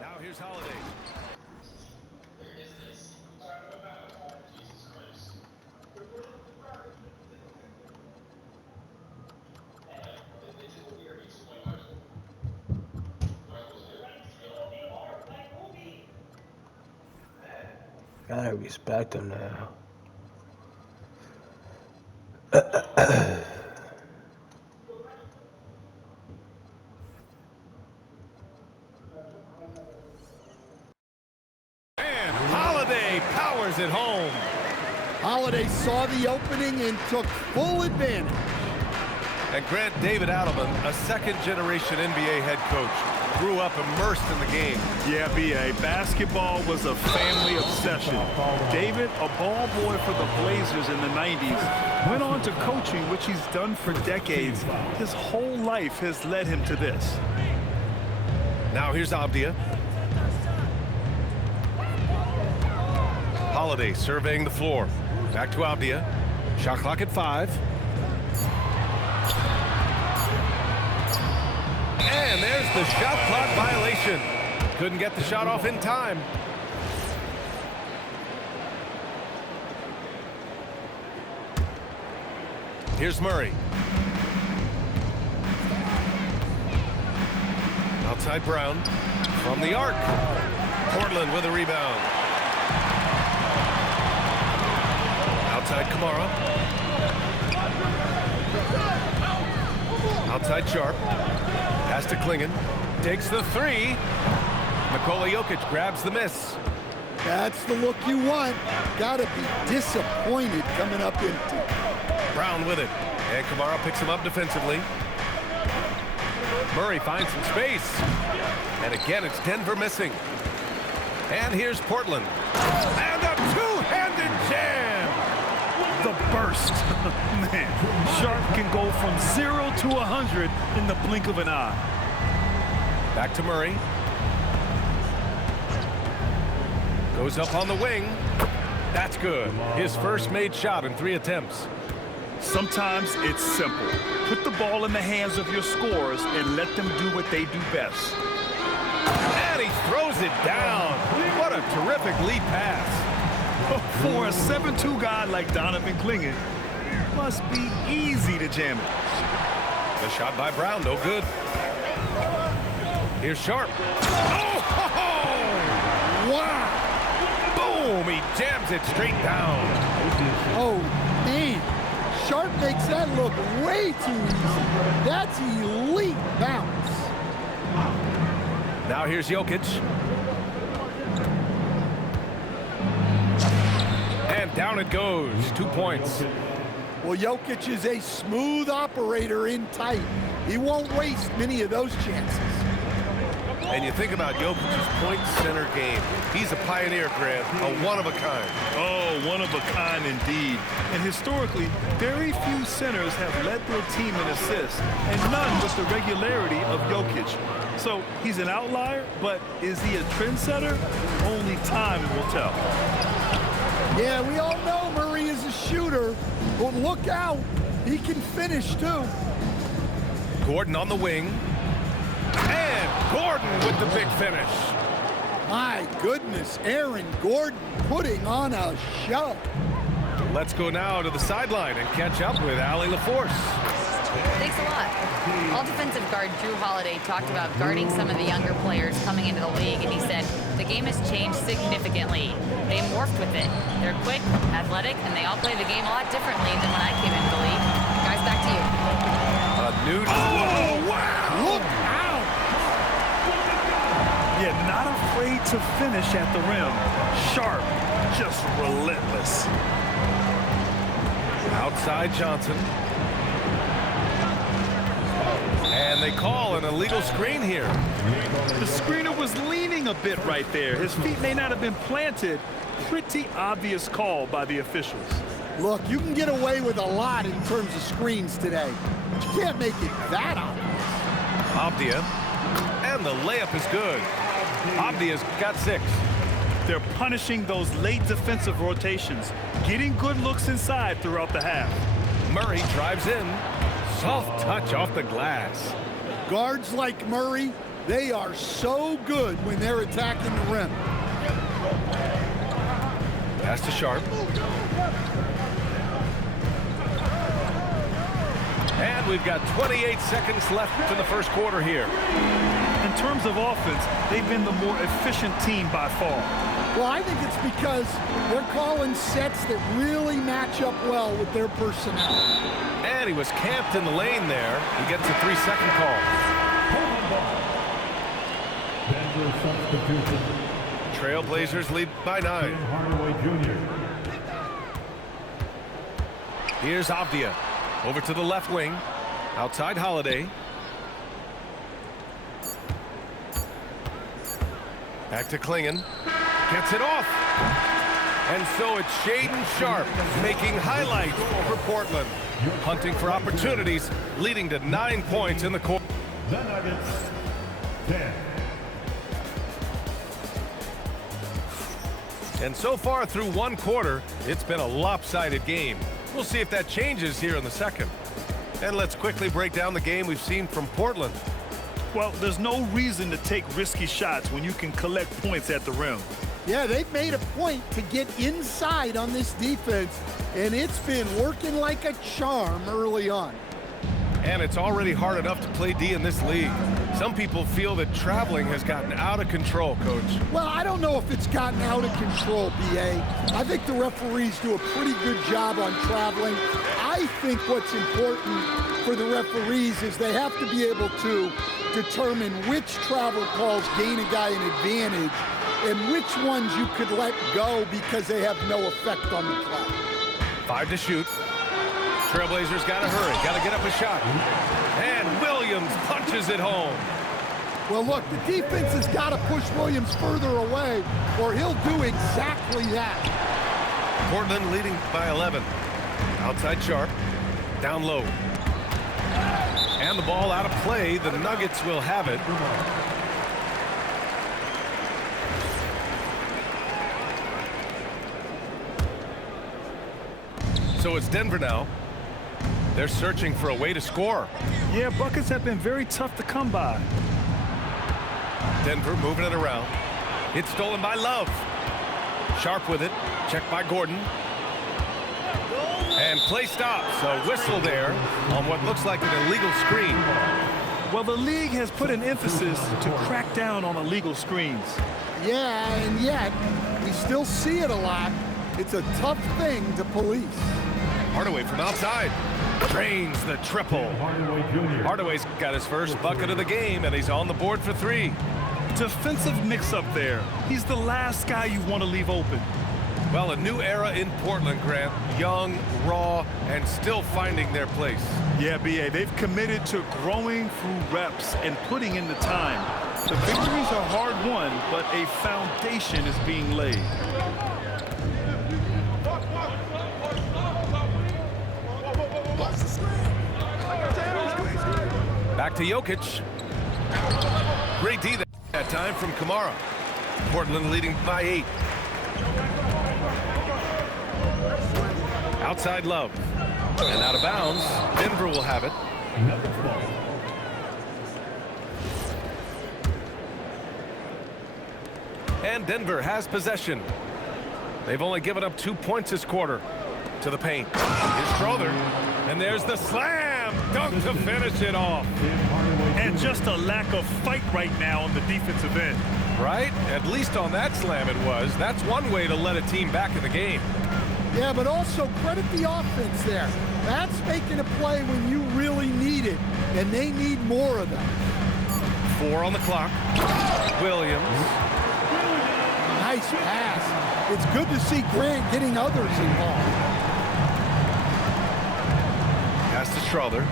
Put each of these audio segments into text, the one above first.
Now here's Holiday. Gotta respect him now. And Holiday powers it home. Holiday saw the opening and took full advantage. And Grant David Adelman, a second-generation NBA head coach, grew up immersed in the game. Yeah, B.A., basketball was a family obsession. David, a ball boy for the Blazers in the 90s, went on to coaching, which he's done for decades. His whole life has led him to this. Now here's Avdia. Holiday surveying the floor. Back to Avdia. Shot clock at 5. And there's the shot clock violation. Couldn't get the shot off in time. Here's Murray. Outside Brown. From the arc. Portland with a rebound. Outside Kamara. Outside Sharp. Pass to Klingon. Takes the 3. Nikola Jokic grabs the miss. That's the look you want. Gotta be disappointed coming up empty. Brown with it. And Kamara picks him up defensively. Murray finds some space. And again, it's Denver missing. And here's Portland. And a two-handed jam. The burst. Man, Sharp can go from 0 to 100 in the blink of an eye. Back to Murray. Goes up on the wing. That's good. His first made shot in 3 attempts. Sometimes it's simple. Put the ball in the hands of your scorers and let them do what they do best. And he throws it down. What a terrific lead pass. For a 7'2" guy like Donovan Klingon, must be easy to jam it. The shot by Brown, no good. Here's Sharp. Oh! Wow! Boom! He jams it straight down. Oh, man. Sharp makes that look way too easy. That's elite bounce. Now here's Jokic. And down it goes. 2 points. Well, Jokic is a smooth operator in tight. He won't waste many of those chances. And you think about Jokic's point center game. He's a pioneer, Grant, a one-of-a-kind. Oh, one of a kind indeed. And historically, very few centers have led their team in assists, and none with the regularity of Jokic. So he's an outlier, but is he a trendsetter? Only time will tell. Yeah, we all know Murray is a shooter, but look out. He can finish, too. Gordon on the wing. And Gordon with the big finish. My goodness, Aaron Gordon putting on a show. Let's go now to the sideline and catch up with Allie LaForce. Thanks a lot. All defensive guard Drew Holiday talked about guarding some of the younger players coming into the league, and he said, the game has changed significantly. They morphed with it. They're quick, athletic, and they all play the game a lot differently than when I came into the league. Guys, back to you. A new... Oh, wow! Look out! Yeah, not afraid to finish at the rim. Sharp, just relentless. Outside Johnson. And they call an illegal screen here. The screener was leaning a bit right there. His feet may not have been planted. Pretty obvious call by the officials. Look, you can get away with a lot in terms of screens today. But you can't make it that obvious. Avdia. And the layup is good. Avdia's got 6. They're punishing those late defensive rotations, getting good looks inside throughout the half. Murray drives in. Soft touch off the glass. Guards like Murray They are so good when they're attacking the rim. Pass to Sharp. And we've got 28 seconds left in the first quarter here. In terms of offense, they've been the more efficient team by far. Well, I think it's because they're calling sets that really match up well with their personnel. And he was camped in the lane there. He gets a 3-second call. Trailblazers lead by 9. Here's Avdia. Over to the left wing. Outside Holiday. Back to Klingon. Gets it off. And so it's Shaedon Sharpe making highlights for Portland. Hunting for opportunities, leading to 9 points in the quarter. The Nuggets, 10. And so far through one quarter, it's been a lopsided game. We'll see if that changes here in the second. And let's quickly break down the game we've seen from Portland. Well, there's no reason to take risky shots when you can collect points at the rim. Yeah, they've made a point to get inside on this defense, and it's been working like a charm early on. And it's already hard enough to play D in this league. Some people feel that traveling has gotten out of control, Coach. Well, I don't know if it's gotten out of control, B.A. I think the referees do a pretty good job on traveling. I think what's important for the referees is they have to be able to determine which travel calls gain a guy an advantage and which ones you could let go because they have no effect on the play. 5 to shoot. Trailblazers got to hurry, got to get up a shot. And Williams punches it home. Well, look, the defense has got to push Williams further away or he'll do exactly that. Portland leading by 11. Outside Sharpe, down low. And the ball out of play. The Nuggets will have it. So it's Denver now. They're searching for a way to score. Yeah, buckets have been very tough to come by. Denver moving it around. It's stolen by Love. Sharpe with it. Checked by Gordon. And play stops. A whistle there on what looks like an illegal screen. Well, the league has put an emphasis to crack down on illegal screens. Yeah, and yet we still see it a lot. It's a tough thing to police. Hardaway from outside. Drains the triple. Hardaway's got his first bucket of the game, and he's on the board for 3. Defensive mix-up there. He's the last guy you want to leave open. Well, a new era in Portland, Grant. Young, raw, and still finding their place. Yeah, B.A., they've committed to growing through reps and putting in the time. The victories are hard-won, but a foundation is being laid. Back to Jokic. Great D that time from Kamara. Portland leading by 8. Outside Love. And out of bounds. Denver will have it. And Denver has possession. They've only given up 2 points this quarter. To the paint. Here's Schroeder. And there's the slam. Dunk to finish it off. And just a lack of fight right now on the defensive end. Right? At least on that slam it was. That's one way to let a team back in the game. Yeah, but also credit the offense there. That's making a play when you really need it, and they need more of them. 4 on the clock. Williams. Nice pass. It's good to see Grant getting others involved. Pass to Schroeder.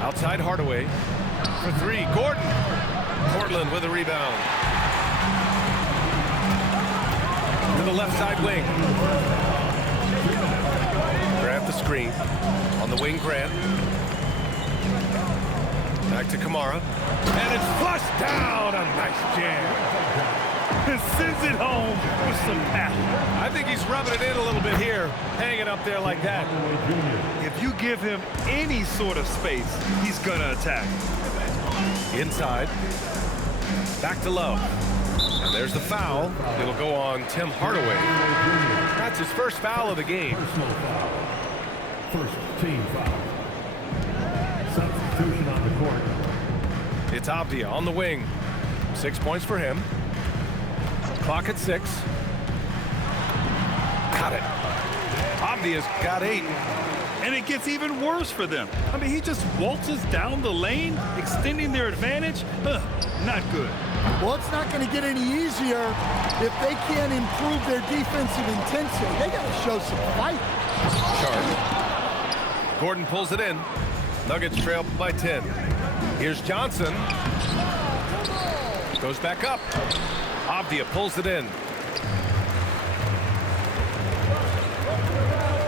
Outside Hardaway. For 3. Gordon. Portland with a rebound. To the left side wing. Grant the screen. On the wing, Grant. Back to Kamara. And it's flushed down. A nice jam. and sends it home with some passion. I think he's rubbing it in a little bit here, hanging up there like that. If you give him any sort of space, he's gonna attack. Inside. Back to Love. And there's the foul. It'll go on Tim Hardaway. That's his first foul of the game. Personal foul. First team foul. Substitution on the court. It's Avdia on the wing. 6 points for him. Clock at 6. Got it. Avdia's got 8. And it gets even worse for them. I mean, he just waltzes down the lane, extending their advantage. Not good. Well, it's not going to get any easier if they can't improve their defensive intensity. They got to show some fight. Sharp. Gordon pulls it in. Nuggets trail by 10. Here's Johnson. Goes back up. Avdia pulls it in.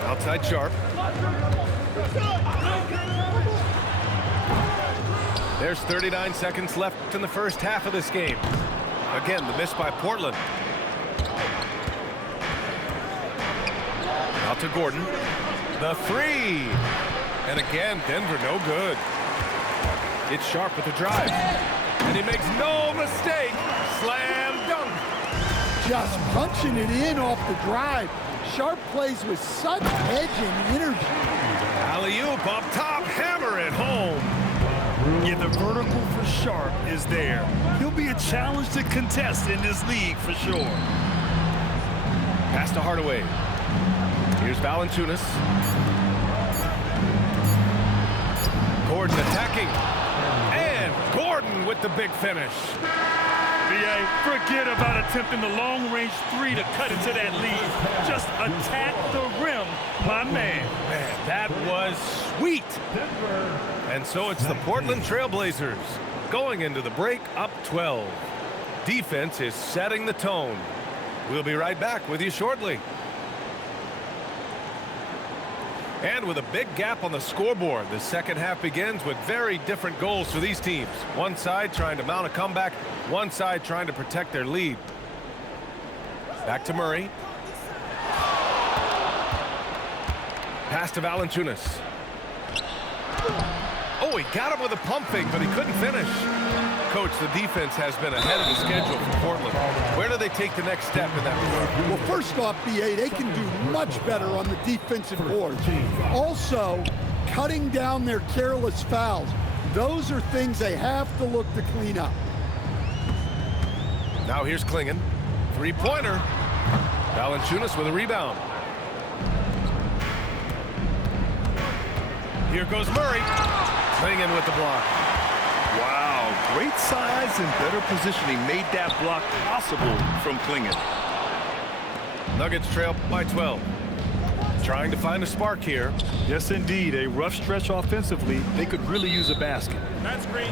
Outside Sharp. There's 39 seconds left in the first half of this game. Again, the miss by Portland. Out to Gordon. The three. And again, Denver no good. It's Sharp with the drive. And he makes no mistake. Slam dunk. Just punching it in off the drive. Sharp plays with such edge and energy. Alley-oop up top, hammer it home. Yeah, the vertical for Sharp is there. He'll be a challenge to contest in this league for sure. Pass to Hardaway. Here's Valanciunas. Gordon attacking. And Gordon with the big finish. B.A., forget about attempting the long-range three to cut into that lead. Just attack the rim, my man. Man, that was sweet. And so it's the Portland Trailblazers going into the break up 12. Defense is setting the tone. We'll be right back with you shortly. And with a big gap on the scoreboard, the second half begins with very different goals for these teams. One side trying to mount a comeback, one side trying to protect their lead. Back to Murray. Pass to Valanciunas. Oh, he got him with a pump fake, but he couldn't finish. Coach, the defense has been ahead of the schedule for Portland. Where do they take the next step in that regard? Well, first off, BA, they can do much better on the defensive boards. Also, cutting down their careless fouls. Those are things they have to look to clean up. Now here's Klingon. Three-pointer. Valanciunas with a rebound. Here goes Murray. Klingon with the block. Wow, great size and better positioning made that block possible from Klingon. Nuggets trail by 12. Trying to find a spark here. Yes, indeed, a rough stretch offensively. They could really use a basket. That's great.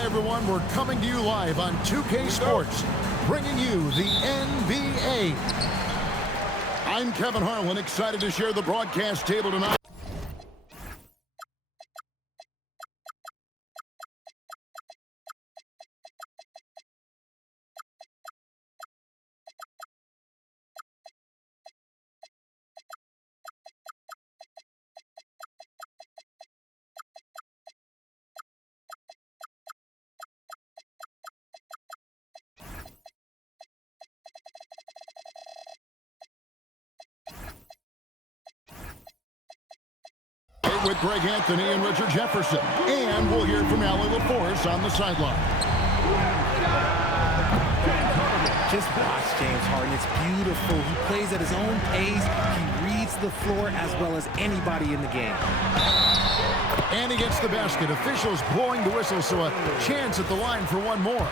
Hi, everyone. We're coming to you live on 2K Sports, bringing you the NBA. I'm Kevin Harlan, excited to share the broadcast table tonight. With Greg Anthony and Richard Jefferson. And we'll hear from Allie LaForce on the sideline. Just watch James Harden. It's beautiful. He plays at his own pace. He reads the floor as well as anybody in the game. And he gets the basket. Officials blowing the whistle, so a chance at the line for one more.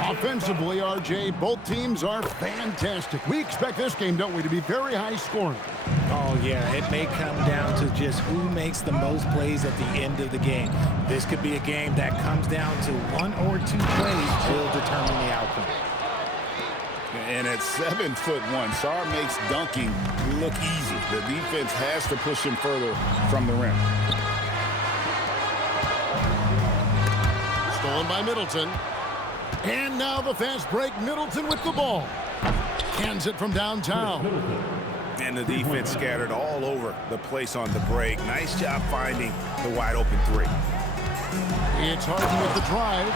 Offensively, RJ, both teams are fantastic. We expect this game, don't we, to be very high scoring. Oh, yeah, it may come down to just who makes the most plays at the end of the game. This could be a game that comes down to 1 or 2 plays will determine the outcome. And at 7'1", Sarr makes dunking look easy. The defense has to push him further from the rim. Stolen by Middleton. And now the fast break. Middleton with the ball. Cans it from downtown. And the defense scattered all over the place on the break. Nice job finding the wide open three. It's Harden with the drive.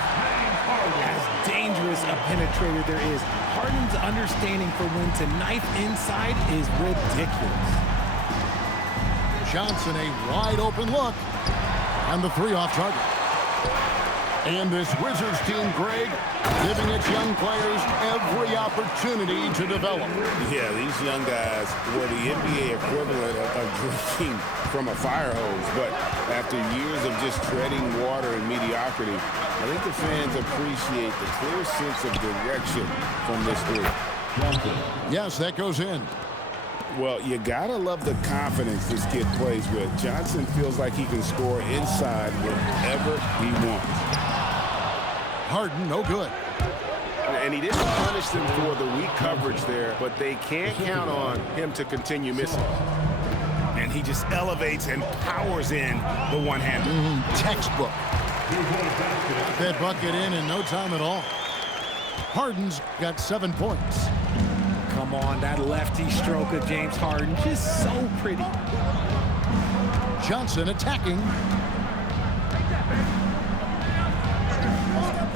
As dangerous a penetrator there is, Harden's understanding for when to knife inside is ridiculous. Johnson, a wide open look. And the three off target. And this Wizards team, Greg, giving its young players every opportunity to develop. Yeah, these young guys were the NBA equivalent of drinking from a fire hose. But after years of just treading water and mediocrity, I think the fans appreciate the clear sense of direction from this group. Yes, that goes in. Well, you gotta love the confidence this kid plays with. Johnson feels like he can score inside wherever he wants. Harden, no good. And he didn't punish them for the weak coverage there, but they can't count on him to continue missing. And he just elevates and powers in the one-hander. Textbook. That bucket in no time at all. Harden's got 7 points. Come on, that lefty stroke of James Harden, just so pretty. Johnson attacking.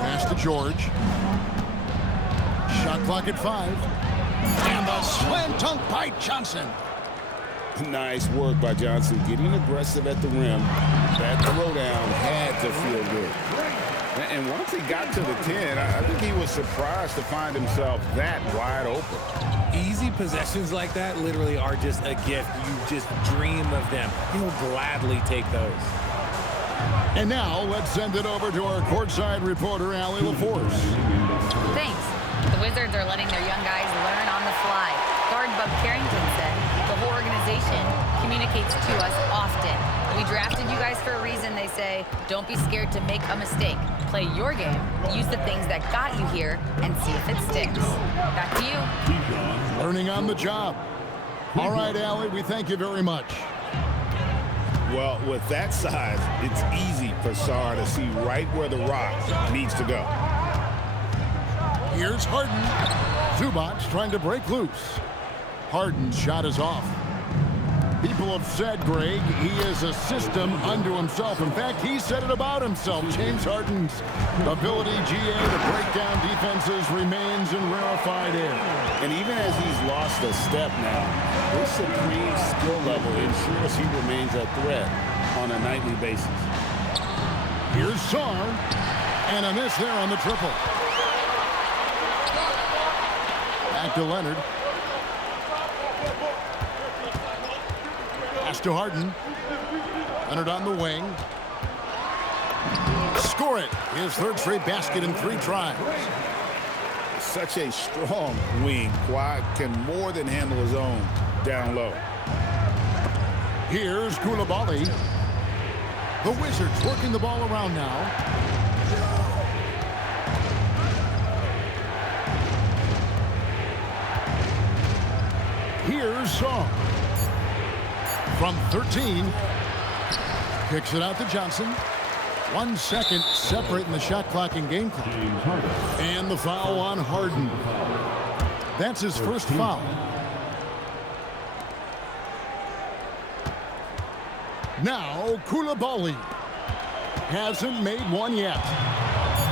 Pass to George. Shot clock at 5. And the slam dunk by Johnson. Nice work by Johnson, getting aggressive at the rim. That throwdown had to feel good. And once he got to the 10, I think he was surprised to find himself that wide open. Easy possessions like that literally are just a gift. You just dream of them. He'll gladly take those. And now let's send it over to our courtside reporter, Allie LaForce. Thanks. The Wizards are letting their young guys learn on the fly. Guard Bub Carrington said the whole organization communicates to us often. We drafted you guys for a reason, they say. Don't be scared to make a mistake. Play your game. Use the things that got you here and see if it sticks. Back to you. Learning on the job. All right, Allie, we thank you very much. Well, with that size, it's easy for Sarr to see right where the rock needs to go. Here's Harden. Zubac trying to break loose. Harden's shot is off. People have said, Greg, he is a system unto himself. In fact, he said it about himself. James Harden's ability, GA, to break down defenses remains in rarefied air. And even as he's lost a step now, his supreme skill level ensures he remains a threat on a nightly basis. Here's Sarr, and a miss there on the triple. Back to Leonard. Pass to Harden. Leonard on the wing. Score it. His third straight basket in 3 tries. Such a strong wing. Kawhi can more than handle his own down low. Here's Coulibaly. The Wizards working the ball around now. Here's Song. From 13. Kicks it out to Johnson. 1 second separating the shot clock and game clock. And the foul on Harden. That's his first foul. Now Coulibaly hasn't made one yet.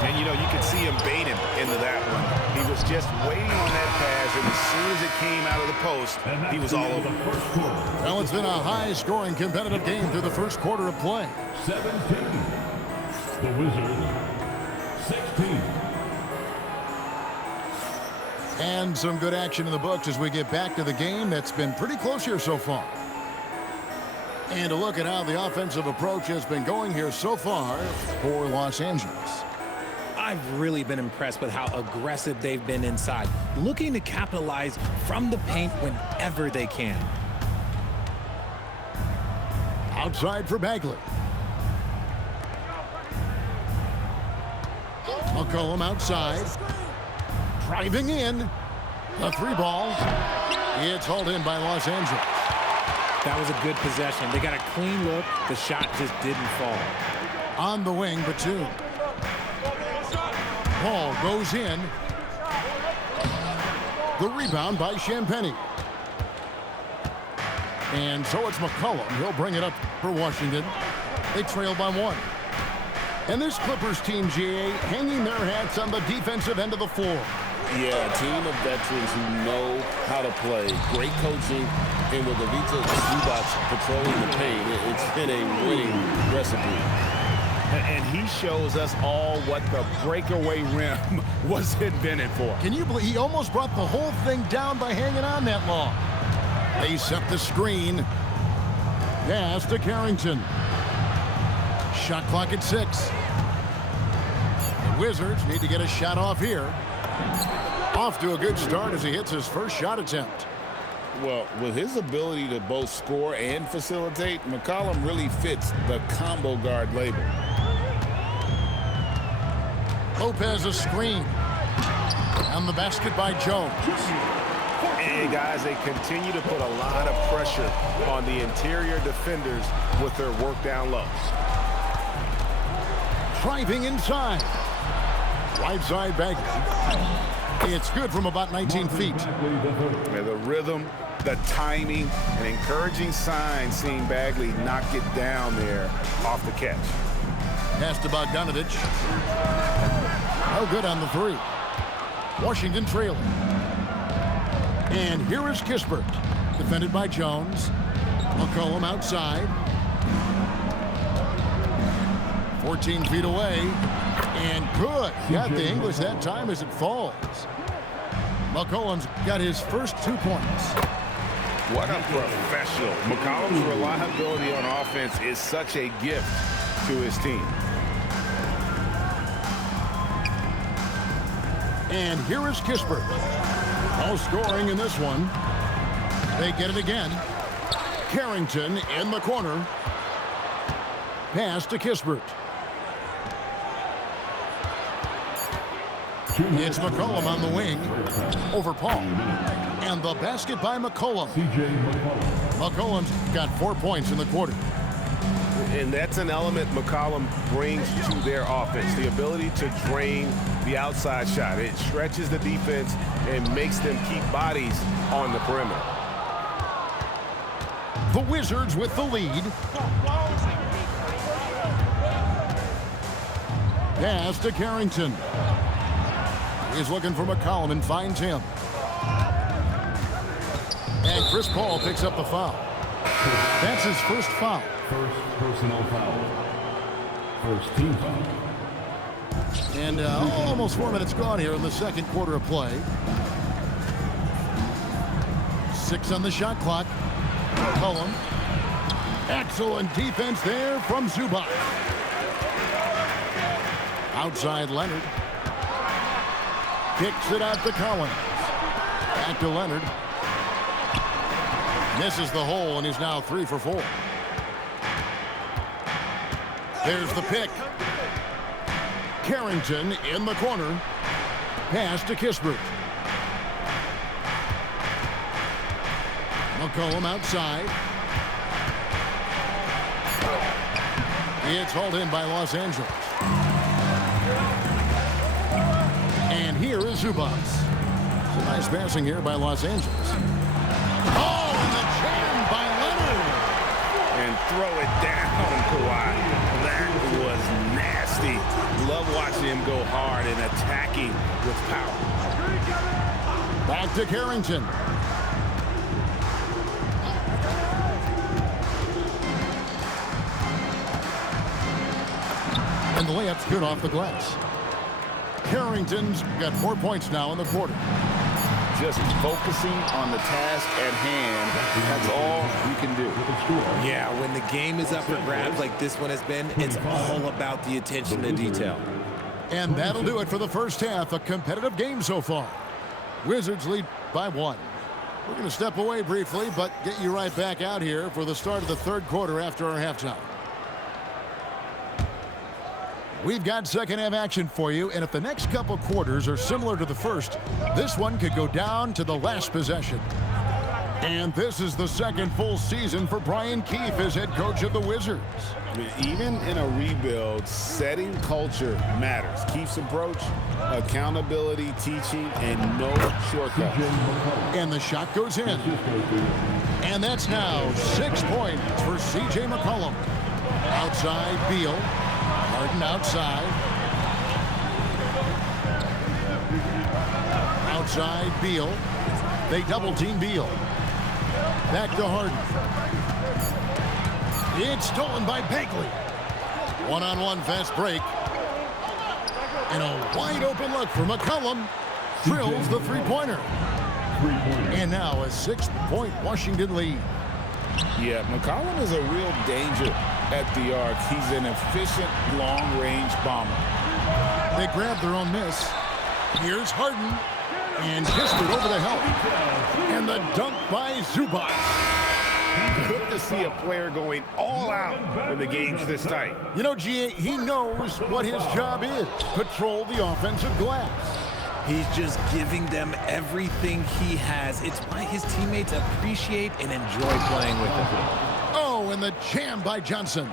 And, you know, you could see him baiting into that one. He was just waiting on that pass, and as soon as it came out of the post, he was all over. Well, it's been a high-scoring, competitive game through the first quarter of play. 17. The Wizards, 16. And some good action in the books as we get back to the game that's been pretty close here so far. And a look at how the offensive approach has been going here so far for Los Angeles. I've really been impressed with how aggressive they've been inside, looking to capitalize from the paint whenever they can. Outside for Bagley. McCollum outside. Driving in. The 3-ball. It's hauled in by Los Angeles. That was a good possession. They got a clean look. The shot just didn't fall. On the wing, Batum. Ball goes in. The rebound by Champagnie. And so it's McCollum. He'll bring it up for Washington. They trail by 1. And this Clippers team, GA, hanging their hats on the defensive end of the floor. Yeah, a team of veterans who know how to play. Great coaching, and with Ivica Zubac patrolling the paint, it's been a winning recipe. And he shows us all what the breakaway rim was invented for. Can you believe he almost brought the whole thing down by hanging on that long? They set the screen. Pass to Carrington. Shot clock at 6. The Wizards need to get a shot off here. Off to a good start as he hits his first shot attempt. Well, with his ability to both score and facilitate, McCollum really fits the combo guard label. Lopez a screen. And the basket by Jones. And guys, they continue to put a lot of pressure on the interior defenders with their work down low. Driving inside. Right side Bagley. It's good from about 19 feet. And the rhythm, the timing, an encouraging sign seeing Bagley knock it down there off the catch. Pass to Bogdanovich. No good on the 3. Washington trailing. And here is Kispert. Defended by Jones. McCollum outside. 14 feet away. And good. Got the English that time as it falls. McCollum's got his first 2 points. What a professional. McCollum's reliability on offense is such a gift to his team. And here is Kispert. No scoring in this one. They get it again. Carrington in the corner. Pass to Kispert. It's McCollum on the wing over Paul. And the basket by McCollum. McCollum's got 4 points in the quarter. And that's an element McCollum brings to their offense, the ability to drain the outside shot. It stretches the defense and makes them keep bodies on the perimeter. The Wizards with the lead. Pass to Carrington. He's looking for McCollum and finds him. And Chris Paul picks up the foul. That's his first foul. First personal foul. First team foul. And almost 4 minutes gone here in the second quarter of play. 6 on the shot clock. McCollum. Excellent defense there from Zubac. Outside Leonard. Kicks it out to Collins. Back to Leonard. Misses the hole, and he's now 3 for 4. There's the pick. Carrington in the corner. Pass to Kispert. McCollum outside. It's hauled in by Los Angeles. And here is Zubac. Some nice passing here by Los Angeles. Oh, and the jam by Leonard. And throw it down, Kawhi. That was nasty. Love watching him go hard and attacking with power. Back to Carrington. And the layup's good off the glass. Carrington's got 4 points now in the quarter. Just focusing on the task at hand. That's all you can do. Yeah, when the game is up for grabs like this one has been, it's all about the attention to detail. And that'll do it for the first half. A competitive game so far. Wizards lead by 1. We're going to step away briefly, but get you right back out here for the start of the third quarter after our halftime. We've got second half action for you, and if the next couple quarters are similar to the first, this one could go down to the last possession. And this is the second full season for Brian Keefe as head coach of the Wizards. Even in a rebuild, setting culture matters. Keefe's approach, accountability, teaching, and no shortcuts. And the shot goes in. And that's now 6 points for C.J. McCollum. Outside, Beal. Harden outside. Outside, Beal. They double-team Beal. Back to Harden. It's stolen by Bagley. One-on-one fast break. And a wide-open look for McCollum. Drills the three-pointer. And now a 6-point Washington lead. Yeah, McCollum is a real danger at the arc. He's an efficient long-range bomber. They grab their own miss. Here's Harden. And Kispert over the help. And the dunk by Zubac. Good to see a player going all out when the game's this tight. You know, G.A., he knows what his job is. Patrol the offensive glass. He's just giving them everything he has. It's why his teammates appreciate and enjoy playing with him. Oh, and the jam by Johnson.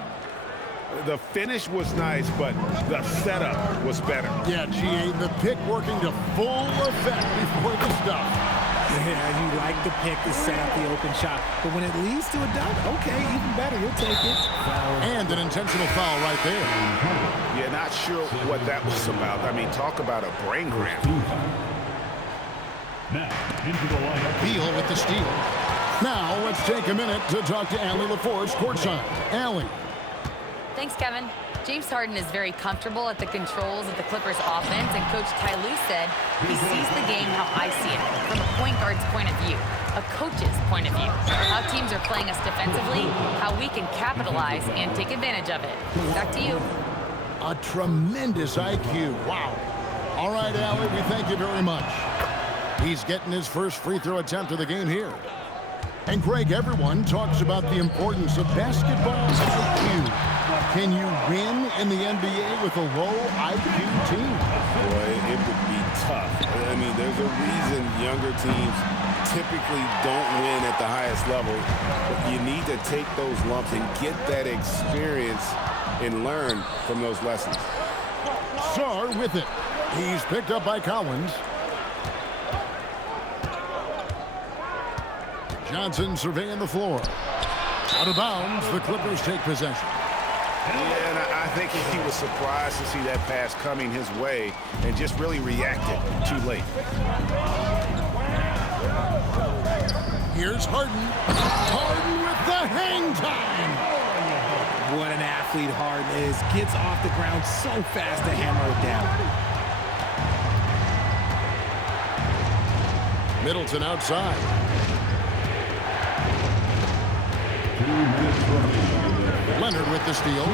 The finish was nice, but the setup was better. Yeah, G.A., the pick working to full effect before the stop. Yeah, you like the pick to set up the open shot, but when it leads to a dunk, okay, even better, you'll take it. And an intentional foul right there. Yeah, not sure what that was about. I mean, talk about a brain cramp. Now, into the lineup. Beal with the steal. Now, let's take a minute to talk to Allie LaForce courtside. Allie. Thanks, Kevin. James Harden is very comfortable at the controls of the Clippers offense, and Coach Ty Lue said he sees the game how I see it, from a point guard's point of view, a coach's point of view, how teams are playing us defensively, how we can capitalize and take advantage of it. Back to you. A tremendous IQ. Wow. All right, Allie, we thank you very much. He's getting his first free throw attempt of the game here. And Greg, everyone talks about the importance of basketball IQ. Can you win in the NBA with a low IQ team? Boy, it would be tough. I mean, there's a reason younger teams typically don't win at the highest level. But you need to take those lumps and get that experience and learn from those lessons. Sarr with it. He's picked up by Collins. Johnson surveying the floor. Out of bounds, the Clippers take possession. Yeah, and I think he was surprised to see that pass coming his way and just really reacted too late. Here's Harden. Harden with the hang time. What an athlete Harden is. Gets off the ground so fast to hammer it down. Middleton outside. 2 minutes remaining. Leonard with the steal.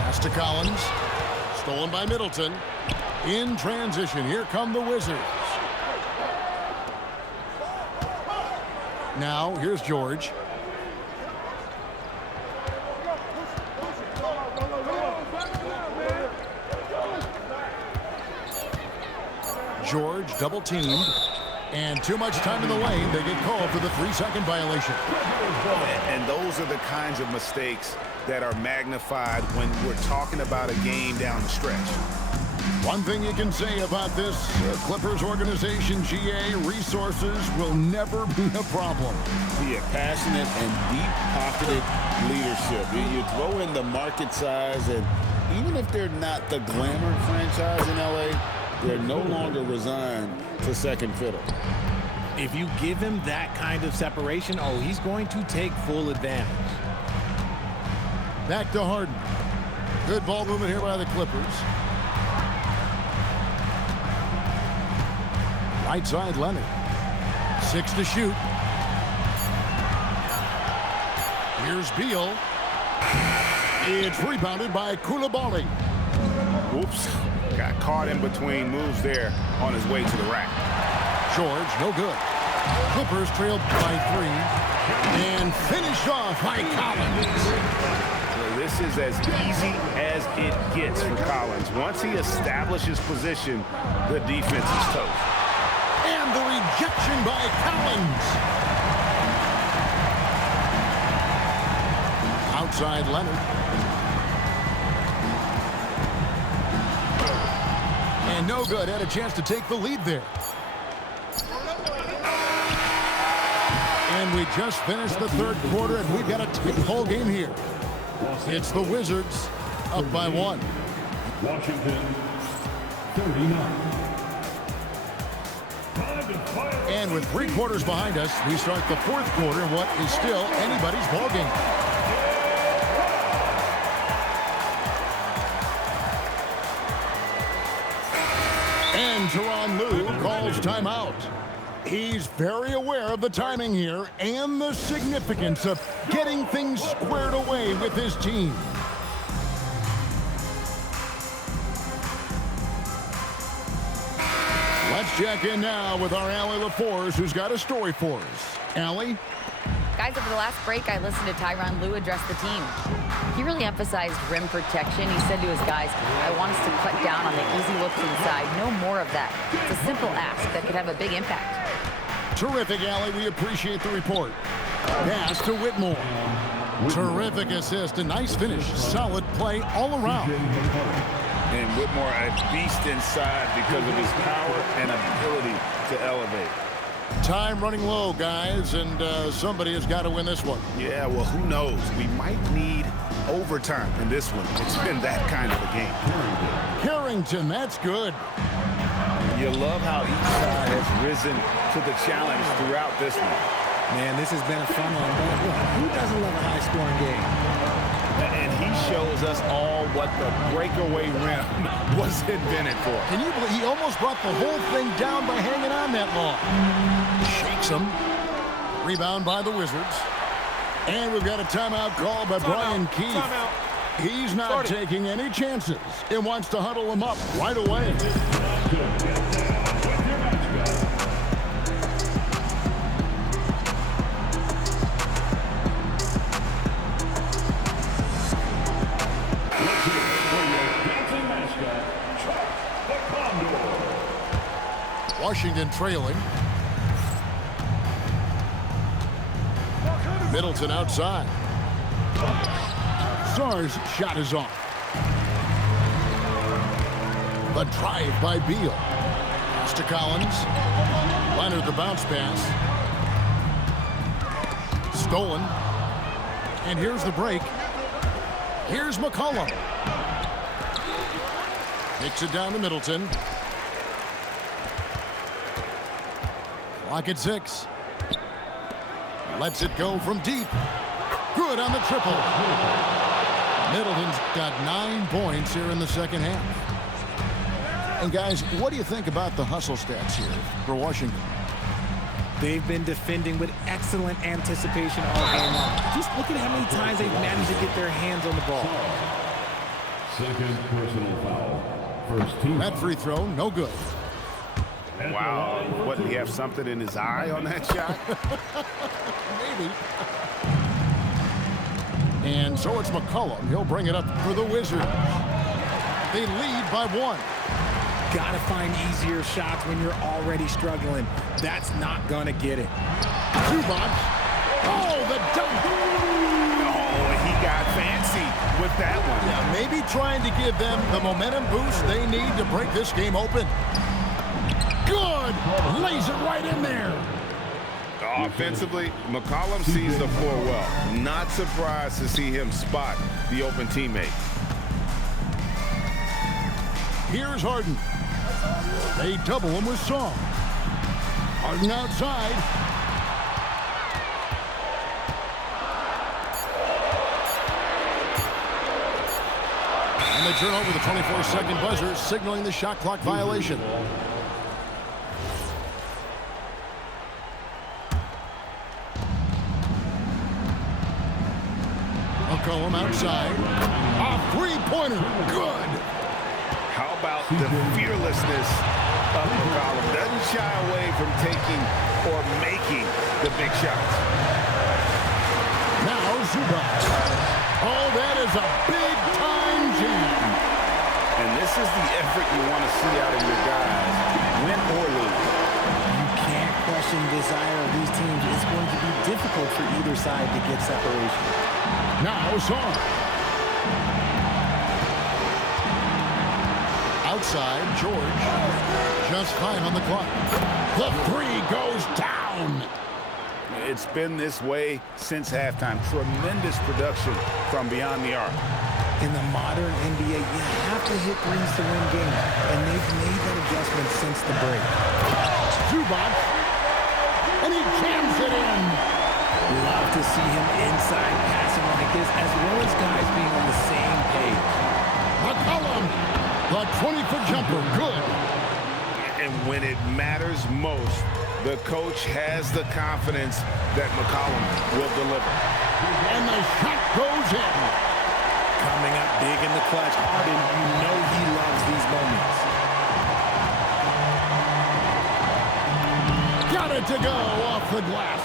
Pass to Collins. Stolen by Middleton. In transition, here come the Wizards. Now, here's George. George double teamed. And too much time in the lane. They get called for the 3-second violation. And those are the kinds of mistakes that are magnified when we're talking about a game down the stretch. One thing you can say about this Clippers organization, GA, resources will never be a problem. Be a passionate and deep-pocketed leadership. You throw in the market size, and even if they're not the glamour franchise in LA, they're no longer resigned to second fiddle. If you give him that kind of separation, oh, he's going to take full advantage. Back to Harden. Good ball movement here by the Clippers. Right side, Leonard. 6 to shoot. Here's Beal. It's rebounded by Coulibaly. Oops. Got caught in between moves there on his way to the rack. George, no good. Clippers trailed by 3. And finished off by Collins. Well, this is as easy as it gets for Collins. Once he establishes position, the defense is toast. And the rejection by Collins. Outside Leonard. And no good. Had a chance to take the lead there. And we just finished the third quarter, and we've got a tight ball game here. It's the Wizards up by 1. Washington, 39. And with 3 quarters behind us, we start the fourth quarter in what is still anybody's ball game. And Tyronn Lue calls timeout. He's very aware of the timing here and the significance of getting things squared away with his team. Let's check in now with our Allie LaForce, who's got a story for us. Allie? Guys, over the last break, I listened to Tyronn Lue address the team. He really emphasized rim protection. He said to his guys, I want us to cut down on the easy looks inside. No more of that. It's a simple ask that could have a big impact. Terrific, Allie. We appreciate the report. Pass to Whitmore. Terrific assist. A nice finish. Solid play all around. And Whitmore a beast inside because of his power and ability to elevate. Time running low, guys, and somebody has got to win this one. Yeah, well, who knows? We might need overtime in this one. It's been that kind of a game. Carrington, that's good. You love how each side has risen to the challenge throughout this one. Man, this has been a fun one. But who doesn't love a high-scoring game? And he shows us all what the breakaway rim was invented for. Can you believe he almost brought the whole thing down by hanging on that long? Shakes him. Rebound by the Wizards. And we've got a timeout call by Brian Keefe. He's not taking any chances and wants to huddle him up right away. Washington trailing. Middleton outside. Sarr's shot is off. The drive by Beal. Pass to Collins. Leonard the bounce pass. Stolen. And here's the break. Here's McCollum. Kicks it down to Middleton. Clock at 6. Lets it go from deep. Good on the triple. Middleton's got 9 points here in the second half. And guys, what do you think about the hustle stats here for Washington? They've been defending with excellent anticipation all game long. Just look at how many times they've managed to get their hands on the ball. Second personal foul. First team. That free throw, no good. Wow. What, did he have something in his eye on that shot? Maybe. And so it's McCollum. He'll bring it up for the Wizards. They lead by 1. got to find easier shots when you're already struggling. That's not going to get it. Zubac. Oh, the dunk. Oh, he got fancy with that one. Yeah, maybe trying to give them the momentum boost they need to break this game open. Good. Lays it right in there. Offensively, McCollum sees the floor well. Not surprised to see him spot the open teammate. Here's Harden. They double him with Song. Harden outside. And they turn over the 24-second buzzer, signaling the shot clock violation. McCollum outside. A three-pointer. Good. How about the fearlessness of McCollum? Doesn't shy away from taking or making the big shots. Now Zubac. Oh, that is a big-time jam. And this is the effort you want to see out of your guys, win or lose. You can't question the desire of these teams. It's going to be difficult for either side to get separation. Now Song. Outside, George. Just 5 on the clock. The three goes down. It's been this way since halftime. Tremendous production from beyond the arc. In the modern NBA, you have to hit threes to win games, and they've made that adjustment since the break. Zubac. And he jams it in. Love to see him inside passing like this, as well as guys being on the same page. McCollum. The 20-foot jumper. Good. And when it matters most, the coach has the confidence that McCollum will deliver. And the shot goes in. Coming up big in the clutch. Harden, you know he loves these moments. Got it to go off the glass.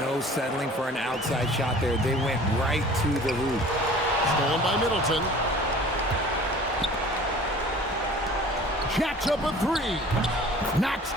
No settling for an outside shot there. They went right to the hoop. Stolen by Middleton. Jacks up a three. Knocks